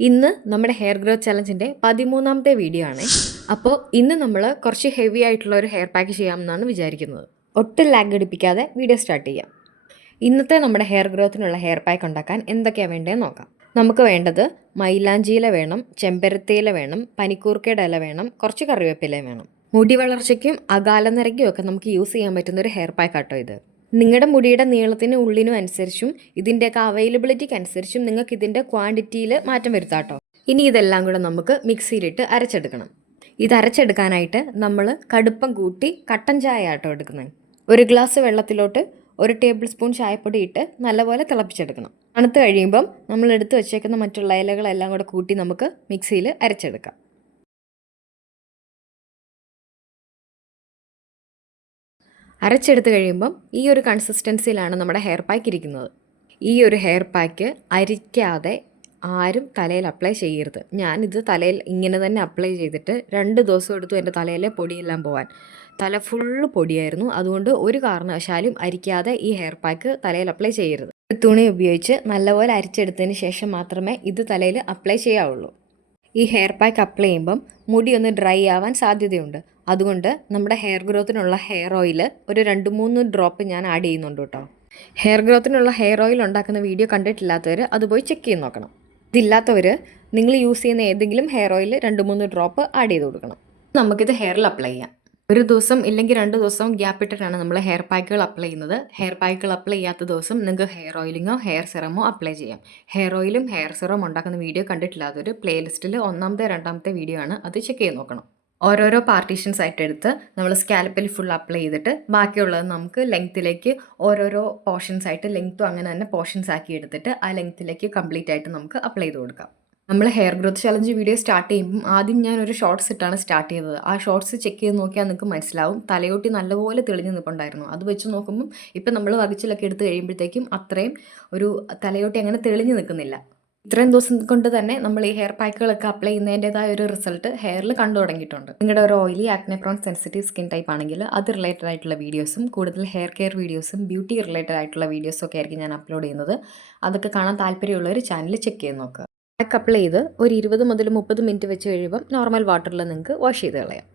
ഇന്ന് നമ്മുടെ hair growth ചലഞ്ചിൻ്റെ 13ാമത്തെ video ആണ്. അപ്പോൾ ഇന്ന് നമ്മൾ കുറച്ച് ഹെവി ആയിട്ടുള്ള ഒരു ഹെയർ പാക്ക് ചെയ്യാമെന്നാണ് വിചാരിക്കുന്നത്. ഒട്ടും ലാഗ് അടിപ്പിക്കാതെ വീഡിയോ സ്റ്റാർട്ട് ചെയ്യാം. ഇന്നത്തെ നമ്മുടെ ഹെയർ ഗ്രോത്തിനുള്ള ഹെയർ പാക്ക് ഉണ്ടാക്കാൻ എന്തൊക്കെയാണ് വേണ്ടതെന്ന് നോക്കാം. നമുക്ക് വേണ്ടത് മൈലാഞ്ചിയില വേണം, ചെമ്പരത്തിയില വേണം, പനിക്കൂർക്കയുടെ ഇല വേണം, കുറച്ച് കറിവേപ്പില വേണം. മുടി വളർച്ചയ്ക്കും അകാലനരയ്ക്കും ഒക്കെ നമുക്ക് യൂസ് ചെയ്യാൻ പറ്റുന്ന ഒരു ഹെയർ പാക്ക് ആട്ടോ ഇത്. നിങ്ങളുടെ മുടിയുടെ നീളത്തിനും ഉള്ളിനും അനുസരിച്ചും ഇതിൻ്റെയൊക്കെ അവൈലബിലിറ്റിക്ക് അനുസരിച്ചും നിങ്ങൾക്ക് ഇതിൻ്റെ ക്വാണ്ടിറ്റിയിൽ മാറ്റം വരുത്താട്ടോ. ഇനി ഇതെല്ലാം കൂടെ നമുക്ക് മിക്സിയിലിട്ട് അരച്ചെടുക്കണം. ഇത് അരച്ചെടുക്കാനായിട്ട് നമ്മൾ കടുപ്പം കൂട്ടി കട്ടൻ ചായ ആട്ടോ എടുക്കുന്നത്. ഒരു ഗ്ലാസ് വെള്ളത്തിലോട്ട് 1 ടേബിൾ സ്പൂൺ ചായപ്പൊടി ഇട്ട് നല്ലപോലെ തിളപ്പിച്ചെടുക്കണം. തണുത്ത് കഴിയുമ്പം നമ്മൾ എടുത്ത് വെച്ചേക്കുന്ന മറ്റുള്ള ഇലകളെല്ലാം കൂടെ കൂട്ടി നമുക്ക് മിക്സിയിൽ അരച്ചെടുക്കാം. അരച്ചെടുത്ത് കഴിയുമ്പം ഈ ഒരു കൺസിസ്റ്റൻസിയിലാണ് നമ്മുടെ ഹെയർ പാക്ക് ഇരിക്കുന്നത്. ഈ ഒരു ഹെയർ പാക്ക് അരിക്കാതെ ആരും തലയിൽ അപ്ലൈ ചെയ്യരുത്. ഞാനിത് തലയിൽ ഇങ്ങനെ തന്നെ അപ്ലൈ ചെയ്തിട്ട് 2 ദിവസം എടുത്തു എൻ്റെ തലയിലെ പൊടിയെല്ലാം പോകാൻ. തല ഫുള്ള് പൊടിയായിരുന്നു. അതുകൊണ്ട് ഒരു കാരണവശാലും അരിക്കാതെ ഈ ഹെയർ പാക്ക് തലയിൽ അപ്ലൈ ചെയ്യരുത്. തുണി ഉപയോഗിച്ച് നല്ലപോലെ അരിച്ചെടുത്തതിന് ശേഷം മാത്രമേ ഇത് തലയിൽ അപ്ലൈ ചെയ്യാവുള്ളൂ. ഈ ഹെയർ പാക്ക് അപ്ലൈ ചെയ്യുമ്പം മുടി ഒന്ന് ഡ്രൈ ആവാൻ സാധ്യതയുണ്ട്. അതുകൊണ്ട് നമ്മുടെ ഹെയർ ഗ്രോത്തിനുള്ള ഹെയർ ഓയിൽ ഒരു 2-3 ഡ്രോപ്പ് ഞാൻ ആഡ് ചെയ്യുന്നുണ്ട് കേട്ടോ. ഹെയർ ഗ്രോത്തിനുള്ള ഹെയർ ഓയിൽ ഉണ്ടാക്കുന്ന വീഡിയോ കണ്ടിട്ടില്ലാത്തവർ അത് പോയി ചെക്ക് ചെയ്ത് നോക്കണം. ഇതില്ലാത്തവർ നിങ്ങൾ യൂസ് ചെയ്യുന്ന ഏതെങ്കിലും ഹെയർ ഓയിൽ 2-3 ഡ്രോപ്പ് ആഡ് ചെയ്ത് കൊടുക്കണം. നമുക്കിത് ഹെയറിൽ അപ്ലൈ ചെയ്യാം. ഒരു ദിവസം ഇല്ലെങ്കിൽ 2 ദിവസം ഗ്യാപ്പ് ഇട്ടിട്ടാണ് നമ്മൾ ഹെയർ പാക്കുകൾ അപ്ലൈ ചെയ്യുന്നത്. ഹെയർ പാക്കുകൾ അപ്ലൈ ചെയ്യാത്ത ദിവസം നിങ്ങൾക്ക് ഹെയർ ഓയിലിങ്ങോ ഹെയർ സെറമോ അപ്ലൈ ചെയ്യാം. ഹെയർ ഓയിലും ഹെയർ സെറവും ഉണ്ടാക്കുന്ന വീഡിയോ കണ്ടിട്ടില്ലാത്തൊരു പ്ലേലിസ്റ്റിൽ 1ാമത്തെ 2ാമത്തെ വീഡിയോ ആണ്. അത് ചെക്ക് ചെയ്ത് നോക്കണം. ഓരോരോ പാർട്ടീഷൻസ് ആയിട്ട് എടുത്ത് നമ്മൾ സ്കാൽപ്പിൽ ഫുൾ അപ്ലൈ ചെയ്തിട്ട് ബാക്കിയുള്ളത് നമുക്ക് ലെങ്ത്തിലേക്ക് ഓരോരോ പോർഷൻസ് ആയിട്ട് ലെങ്ത്തും അങ്ങനെ തന്നെ പോർഷൻസ് ആക്കി എടുത്തിട്ട് ആ ലെങ്ത്തിലേക്ക് കംപ്ലീറ്റ് ആയിട്ട് നമുക്ക് അപ്ലൈ ചെയ്ത് കൊടുക്കാം. നമ്മൾ hair growth challenge video start ചെയ്യുമ്പം ആദ്യം ഞാൻ ഒരു ഷോർട്സ് ഇട്ടാണ് സ്റ്റാർട്ട് ചെയ്തത്. ആ ഷോർട്സ് ചെക്ക് ചെയ്ത് നോക്കിയാൽ നിങ്ങൾക്ക് മനസ്സിലാവും തലയോട്ടി നല്ലപോലെ തെളിഞ്ഞ് നിൽപ്പുണ്ടായിരുന്നു. അത് വെച്ച് നോക്കുമ്പം ഇപ്പം നമ്മൾ വകിച്ചിലൊക്കെ എടുത്ത് കഴിയുമ്പോഴത്തേക്കും അത്രയും ഒരു തലയോട്ടി അങ്ങനെ തെളിഞ്ഞ് നിൽക്കുന്നില്ല. ഇത്രയും ദിവസം കൊണ്ട് തന്നെ നമ്മൾ ഈ ഹെയർ പാക്കുകളൊക്കെ അപ്ലൈ ചെയ്യുന്നതിൻ്റെതായ ഒരു റിസൾട്ട് ഹെയറിൽ കണ്ടു തുടങ്ങിയിട്ടുണ്ട്. നിങ്ങളുടെ ഒരു oily acne prone sensitive skin type ആണെങ്കിൽ അത് റിലേറ്റഡ് ആയിട്ടുള്ള വീഡിയോസും കൂടുതൽ ഹെയർ കെയർ വീഡിയോസും ബ്യൂട്ടി റിലേറ്റഡ് ആയിട്ടുള്ള വീഡിയോസും ഒക്കെ ആയിരിക്കും ഞാൻ അപ്ലോഡ് ചെയ്യുന്നത്. അതൊക്കെ കാണാൻ താല്പര്യമുള്ളവർ ചാനൽ ചെക്ക് ചെയ്ത് നോക്കുക. പാക്ക് അപ്ലൈ ചെയ്ത് ഒരു 20 മുതൽ 30 മിനിറ്റ് വെച്ച് കഴിയുമ്പം നോർമൽ വാട്ടറിൽ നിങ്ങൾക്ക് വാഷ് ചെയ്ത് കളയാം.